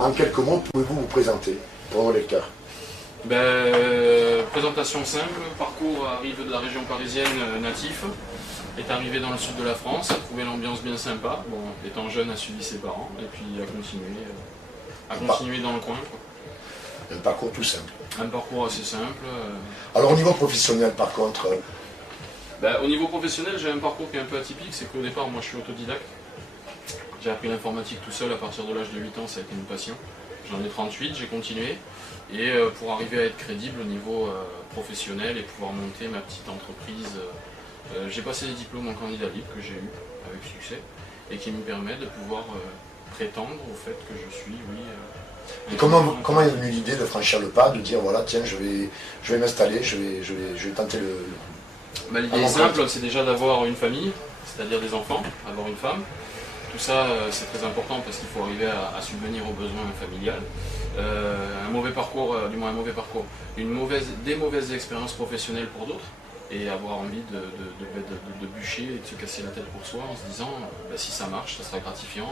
En quelques mots, pouvez-vous vous présenter pour nos lecteurs? Présentation simple, parcours arrive de la région parisienne natif, est arrivé dans le sud de la France, a trouvé l'ambiance bien sympa, bon, étant jeune a suivi ses parents et puis a continué dans le coin. Quoi. Un parcours tout simple. Un parcours assez simple. Alors au niveau professionnel par contre Au niveau professionnel j'ai un parcours qui est un peu atypique, c'est qu'au départ moi je suis autodidacte. J'ai appris l'informatique tout seul à partir de l'âge de 8 ans, ça a été une passion. J'en ai 38, j'ai continué. Et pour arriver à être crédible au niveau professionnel et pouvoir monter ma petite entreprise, j'ai passé des diplômes en candidat libre que j'ai eu avec succès et qui me permet de pouvoir prétendre au fait que je suis, oui... Et comment est venue l'idée de franchir le pas, de dire voilà tiens je vais m'installer, je vais tenter le coup? L'idée simple, c'est déjà d'avoir une famille, c'est-à-dire des enfants, avoir une femme. Tout ça c'est très important parce qu'il faut arriver à subvenir aux besoins familiales. Un mauvais parcours, des mauvaises expériences professionnelles pour d'autres, et avoir envie de bûcher et de se casser la tête pour soi en se disant si ça marche, ça sera gratifiant,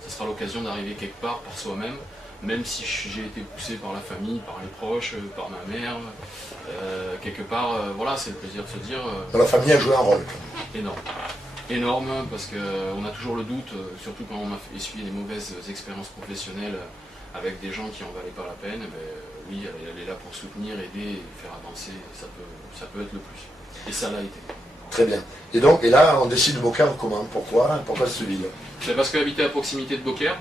ça sera l'occasion d'arriver quelque part par soi-même, même si j'ai été poussé par la famille, par les proches, par ma mère, quelque part, voilà, c'est le plaisir de se dire... La famille a joué un rôle. Énorme, parce qu'on a toujours le doute, surtout quand on a essuyé des mauvaises expériences professionnelles avec des gens qui en valaient pas la peine, oui, elle est là pour soutenir, aider et faire avancer, ça peut être le plus. Et ça l'a été. Très bien. Et là, on décide de Beaucaire comment? Pourquoi cette ville? C'est parce qu'habiter à proximité de Beaucaire,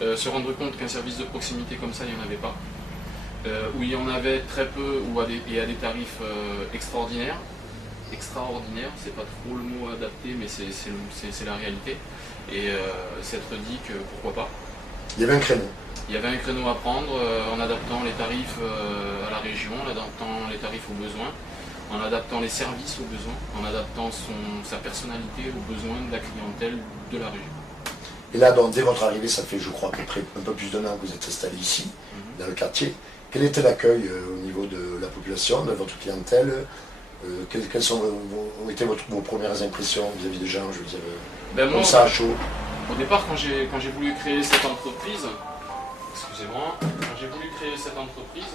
se rendre compte qu'un service de proximité comme ça, il n'y en avait pas. Où il y en avait très peu, et à des tarifs extraordinaires, c'est pas trop le mot adapté, mais c'est la réalité. Et s'être dit que pourquoi pas. Il y avait un créneau. Il y avait un créneau à prendre en adaptant les tarifs à la région, en adaptant les tarifs aux besoins, en adaptant les services aux besoins, en adaptant sa personnalité aux besoins de la clientèle de la région. Et là, donc, dès votre arrivée, ça fait je crois à peu près un peu plus d'un an que vous êtes installé ici, dans le quartier. Quel était l'accueil au niveau de la population, de votre clientèle? Quelles ont été vos premières impressions vis-à-vis des gens, je veux dire, comme ça à chaud? Au départ, quand j'ai voulu créer cette entreprise, excusez-moi, quand j'ai voulu créer cette entreprise,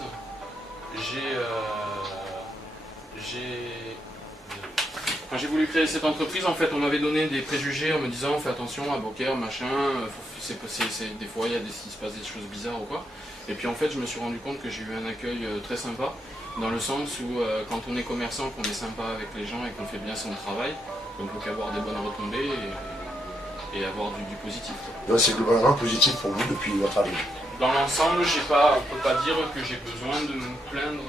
quand j'ai voulu créer cette entreprise, en fait, on m'avait donné des préjugés en me disant fais attention à Beaucaire, machin, des fois il se passe des choses bizarres ou quoi. Et puis en fait, je me suis rendu compte que j'ai eu un accueil très sympa, dans le sens où quand on est commerçant, qu'on est sympa avec les gens et qu'on fait bien son travail, on peut qu'avoir des bonnes retombées et avoir du positif. Donc c'est globalement positif pour vous depuis votre arrivée? Dans l'ensemble, on ne peut pas dire que j'ai besoin de me plaindre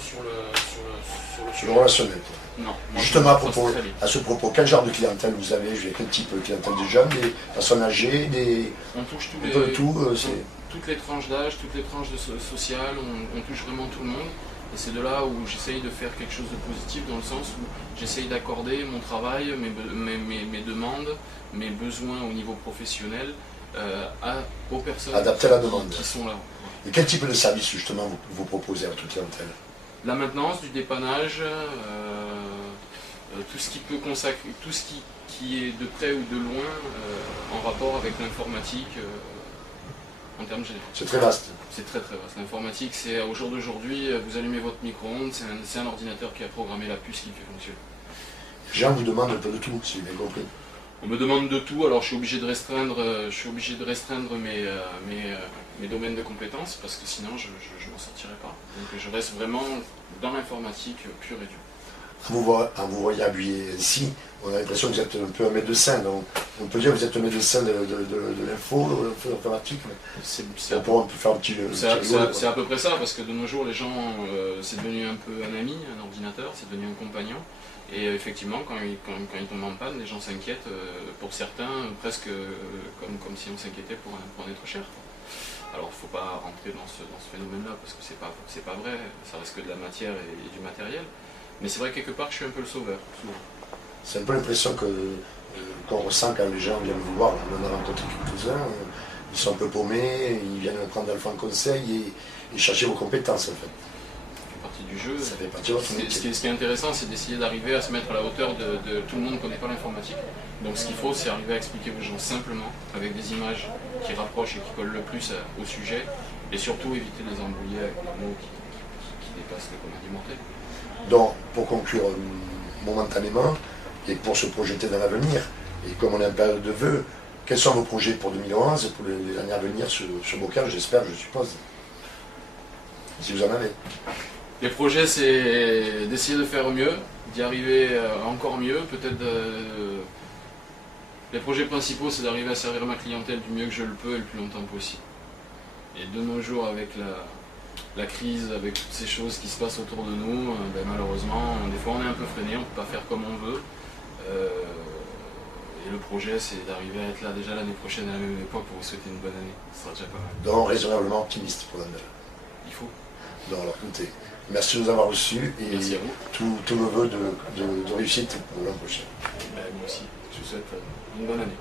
sur le relationnel. Non. Justement, à ce propos, quel genre de clientèle vous avez? Quel type de clientèle? Des jeunes, des personnes âgées, On touche toutes les tranches d'âge, toutes les tranches sociales, on touche vraiment tout le monde. Et c'est de là où j'essaye de faire quelque chose de positif, dans le sens où j'essaye d'accorder mon travail, mes demandes, mes besoins au niveau professionnel aux personnes adapter la demande qui sont là. Et quel type de service justement vous proposez à votre clientèle? La maintenance, du dépannage, tout ce qui peut consacrer, tout ce qui est de près ou de loin en rapport avec l'informatique en termes généraux. C'est très vaste. C'est très très vaste. L'informatique, c'est au jour d'aujourd'hui, vous allumez votre micro-ondes, c'est un ordinateur qui a programmé la puce qui fait fonctionner. Les gens vous demandent un peu de tout, si vous avez compris. On me demande de tout, alors je suis obligé de restreindre, mes domaines de compétences, parce que sinon je m'en sortirai pas. Donc je reste vraiment dans l'informatique pure et dure. En vous voyant habillé ici, on a l'impression que vous êtes un peu un médecin, donc on peut dire que vous êtes un médecin de l'info, de l'informatique. On peut faire un petit... C'est à peu près ça, parce que de nos jours, les gens, c'est devenu un peu un ami, un ordinateur, c'est devenu un compagnon. Et effectivement, quand ils tombent en panne, les gens s'inquiètent, pour certains, presque comme si on s'inquiétait pour un être cher. Alors il ne faut pas rentrer dans ce phénomène-là, parce que c'est pas vrai, ça reste que de la matière et du matériel. Mais c'est vrai que quelque part, je suis un peu le sauveur, souvent. C'est un peu l'impression qu'on ressent quand les gens viennent vous voir. On en a rencontré quelques-uns, ils sont un peu paumés, ils viennent prendre des fois un conseil et chercher vos compétences en fait. Du jeu. Ça fait partie de votre métier. Ce qui est intéressant, c'est d'essayer d'arriver à se mettre à la hauteur de tout le monde ne connaît pas l'informatique. Donc ce qu'il faut, c'est arriver à expliquer aux gens simplement, avec des images qui rapprochent et qui collent le plus au sujet, Et surtout éviter les embrouiller avec des mots qui dépassent les communs mortels. Donc, pour conclure momentanément, et pour se projeter dans l'avenir, et comme on est en période de vœux, quels sont vos projets pour 2011 et pour les années à venir sur Beaucaire, j'espère, je suppose, si vous en avez? Les projets, c'est d'essayer de faire mieux, d'y arriver encore mieux. Peut-être les projets principaux, c'est d'arriver à servir ma clientèle du mieux que je le peux et le plus longtemps possible. Et de nos jours, avec la crise, avec toutes ces choses qui se passent autour de nous, malheureusement, des fois on est un peu freiné, on ne peut pas faire comme on veut. Et le projet, c'est d'arriver à être là déjà l'année prochaine à la même époque pour vous souhaiter une bonne année. Ce sera déjà pas mal. Donc, raisonnablement optimiste pour l'année. Il faut. Donc, alors, écoutez, merci de nous avoir reçus et Merci à vous. tous nos voeux de réussite pour l'an prochain. Moi aussi, je vous souhaite une bonne année.